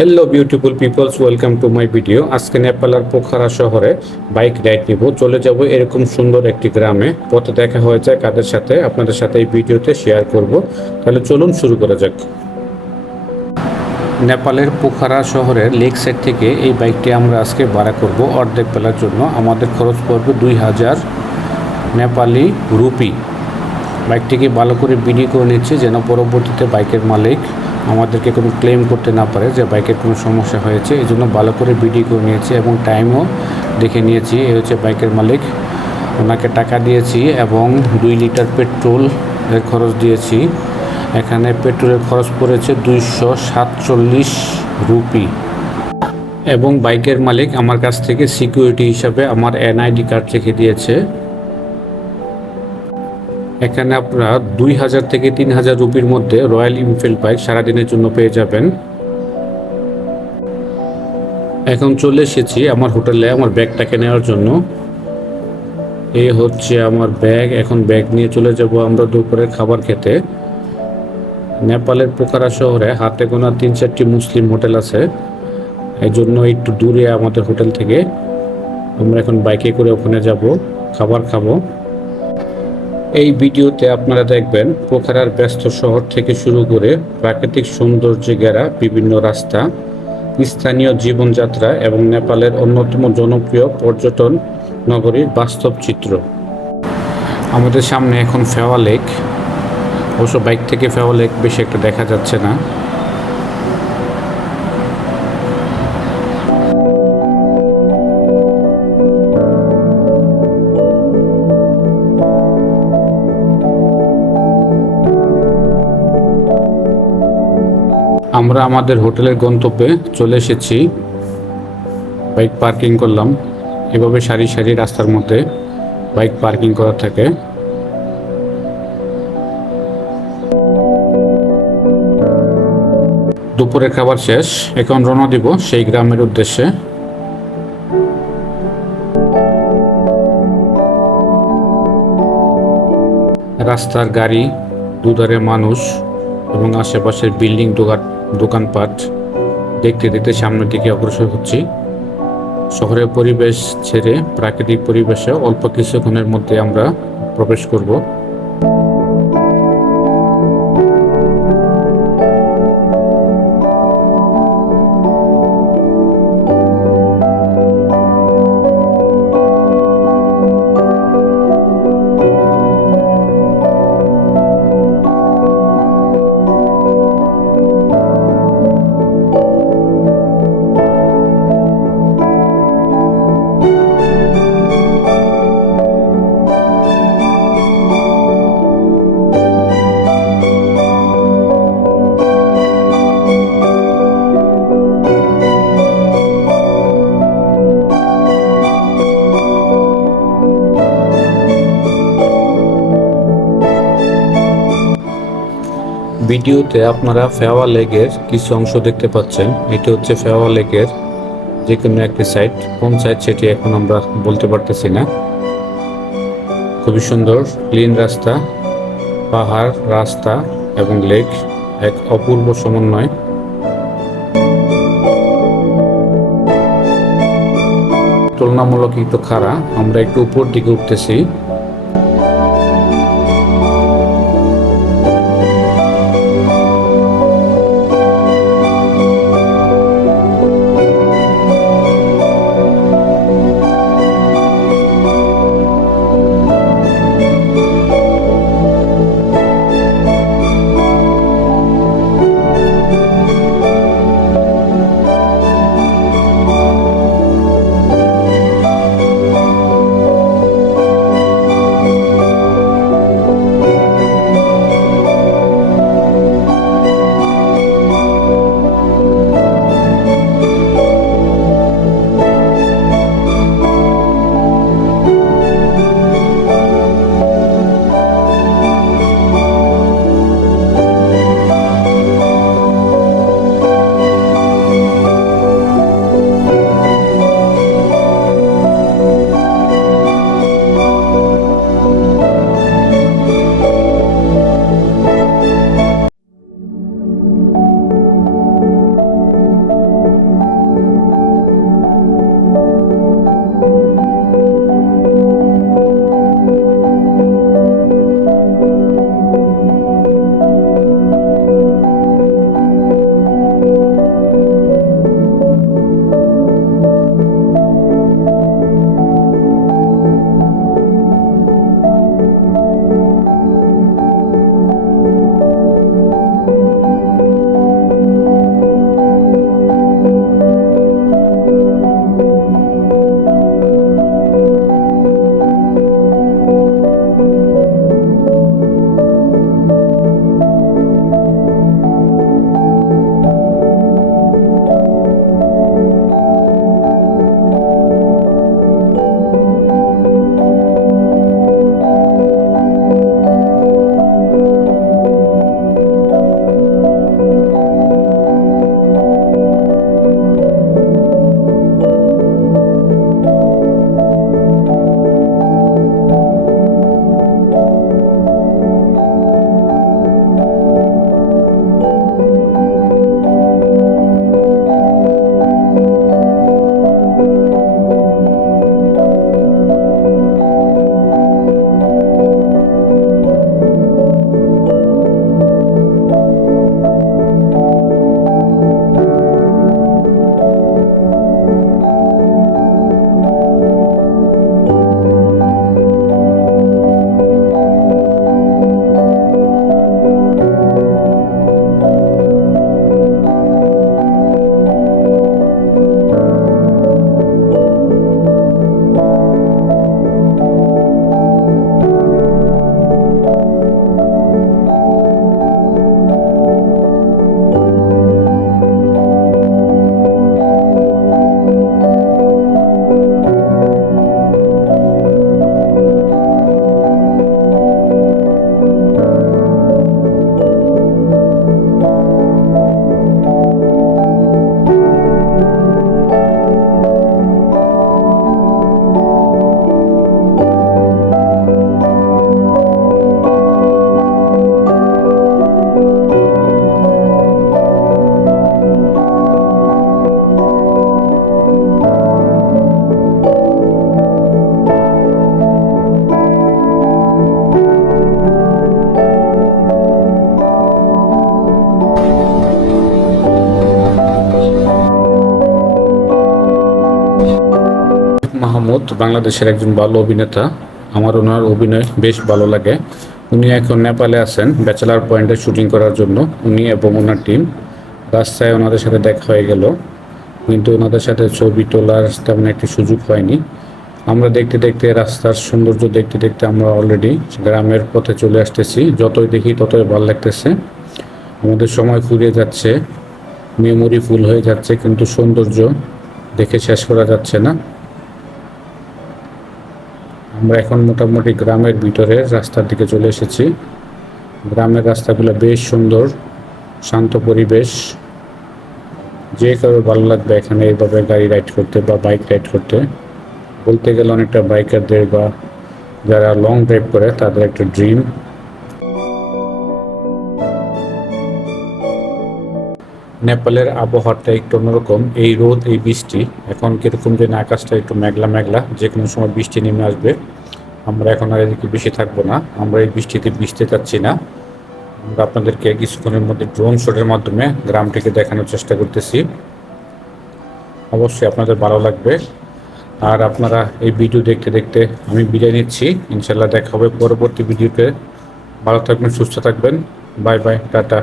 Hello beautiful peoples, welcome to my video. আজকে নেপালের পোখারা শহরে বাইক রাইড নিব, চলে যাব এরকম সুন্দর একটি গ্রামে। পথে দেখা হয়ে যায় কাদের সাথে, আপনাদের সাথে এই ভিডিওতে শেয়ার করব। তাহলে চলুন শুরু করা যাক। নেপালের পোখারা শহরের লেক সাইড থেকে এই বাইকটি আমরা আজকে ভাড়া করব অর্ধেক বেলার জন্য। আমাদের খরচ পড়বে 2000 নেপালি রুপি। বাইকটিকে ভালো করে বিডি করে নিচ্ছে, যেন পরবর্তীতে বাইকের মালিক আমাদেরকে কোনো ক্লেম করতে না পারে যে বাইকের কোনো সমস্যা হয়েছে। এই জন্য ভালো করে বিডি করে নিয়েছি এবং টাইমও দেখে নিয়েছি। এই হচ্ছে বাইকের মালিক, ওনাকে টাকা দিয়েছি এবং 2 লিটার পেট্রোলের খরচ দিয়েছি। এখানে পেট্রোলের খরচ পড়েছে 247 রুপি। এবং বাইকের মালিক আমার কাছ থেকে সিকিউরিটি হিসাবে আমার এনআইডি কার্ড রেখে দিয়েছে। এখানে আপনারা 2000 থেকে 3000 রুপির মধ্যে রয়্যাল এনফিল্ড বাইক সারাদিনের জন্য পেয়ে যাবেন। এখন চলে এসেছি আমার হোটেলে আমার ব্যাগটাকে নেওয়ার জন্য। এই হচ্ছে আমার ব্যাগ। এখন ব্যাগ নিয়ে চলে যাব আমরা দুপুরের খাবার খেতে। নেপালের পোখারা শহরে হাতে গোনা 3-4টি মুসলিম হোটেল আছে, এই জন্য একটু দূরে আমাদের হোটেল থেকে। আমরা এখন বাইকে করে ওখানে যাব, খাবার খাবো। এই ভিডিওতে আপনারা দেখবেন পোখারার ব্যস্ত শহর থেকে শুরু করে প্রাকৃতিক সৌন্দর্যে ঘেরা বিভিন্ন রাস্তা, স্থানীয় জীবনযাত্রা এবং নেপালের অন্যতম জনপ্রিয় পর্যটন নগরীর বাস্তব চিত্র। আমাদের সামনে এখন ফেওয়া লেক। অবশ্য বাইক থেকে ফেওয়া লেক বেশি একটা দেখা যাচ্ছে না। আমরা আমাদের হোটেলের গন্তব্যে চলে এসেছি। বাইক পার্কিং করলাম। এভাবে সারি সারি রাস্তার মধ্যে বাইক পার্কিং করা থাকে। দুপুরের খাবার শেষ, এখন রওনা দিব সেই গ্রামের উদ্দেশ্যে। রাস্তার গাড়ি, দুধারে মানুষ এবং আশেপাশের বিল্ডিং, দোকানপাট দেখতে দেখতে সামনের দিকে অগ্রসর হচ্ছি। শহরের পরিবেশ ছেড়ে প্রাকৃতিক পরিবেশে অল্প কিছুক্ষণের মধ্যে আমরা প্রবেশ করব। ভিডিওতে আপনারা ফেওয়া লেকের কিছু অংশ দেখতে পাচ্ছেন। এটি হচ্ছে ফেওয়া লেকের যে কোনো একটি সাইড। কোন সাইড সেটি এখন আমরা বলতে পারতেছি না। খুবই সুন্দর ক্লিন রাস্তা, পাহাড়, রাস্তা এবং লেক, এক অপূর্ব সমন্বয়। তুলনামূলক একটু খাড়া, আমরা একটু উপর দিকে উঠতেছি। মাহমুদ বাংলাদেশের একজন ভালো অভিনেতা। আমার ওনার অভিনয় বেশ ভালো লাগে। উনি এখন নেপালে আছেন ব্যাচেলার পয়েন্টে শুটিং করার জন্য। উনি এবং ওনার টিম, রাস্তায় ওনাদের সাথে দেখা হয়ে গেল, কিন্তু ওনাদের সাথে ছবি তোলার তেমন একটি সুযোগ হয়নি। আমরা দেখতে দেখতে রাস্তার সৌন্দর্য দেখতে দেখতে আমরা অলরেডি গ্রামের পথে চলে আসতেছি। যতই দেখি ততই ভালো লাগতেছে। আমাদের সময় ফুরিয়ে যাচ্ছে, মেমোরি ফুল হয়ে যাচ্ছে, কিন্তু সৌন্দর্য দেখে শেষ করা যাচ্ছে না। আমরা এখন মোটামুটি গ্রামের ভিতরে রাস্তার দিকে চলে এসেছি। গ্রামের রাস্তাগুলো বেশ সুন্দর, শান্ত পরিবেশ। যে কারো ভালো লাগবে এখানে এইভাবে গাড়ি রাইড করতে বা বাইক রাইড করতে। বলতে গেলে অনেকটা বাইকারদের বা যারা লং ড্রাইভ করে তাদের একটা ড্রিম। নেপালের আবহাওয়াটা একটু অন্যরকম। এই রোদ, এই বৃষ্টি, এখন কীরকম যেন আকাশটা একটু মেঘলা মেঘলা, যে কোনো সময় বৃষ্টি নেমে আসবে। আমরা এখন আর এদিকে বেশি থাকবো না, আমরা এই বৃষ্টিতে ভিজতে চাচ্ছি না। আমরা আপনাদেরকে কিছুক্ষণের মধ্যে ড্রোন শটের মাধ্যমে গ্রামটিকে দেখানোর চেষ্টা করতেছি। অবশ্যই আপনাদের ভালো লাগবে। আর আপনারা এই ভিডিও দেখতে দেখতে আমি বিদায় নিচ্ছি। ইনশাল্লাহ দেখা হবে পরবর্তী ভিডিওতে। ভালো থাকবেন, সুস্থ থাকবেন। Bye bye, tata.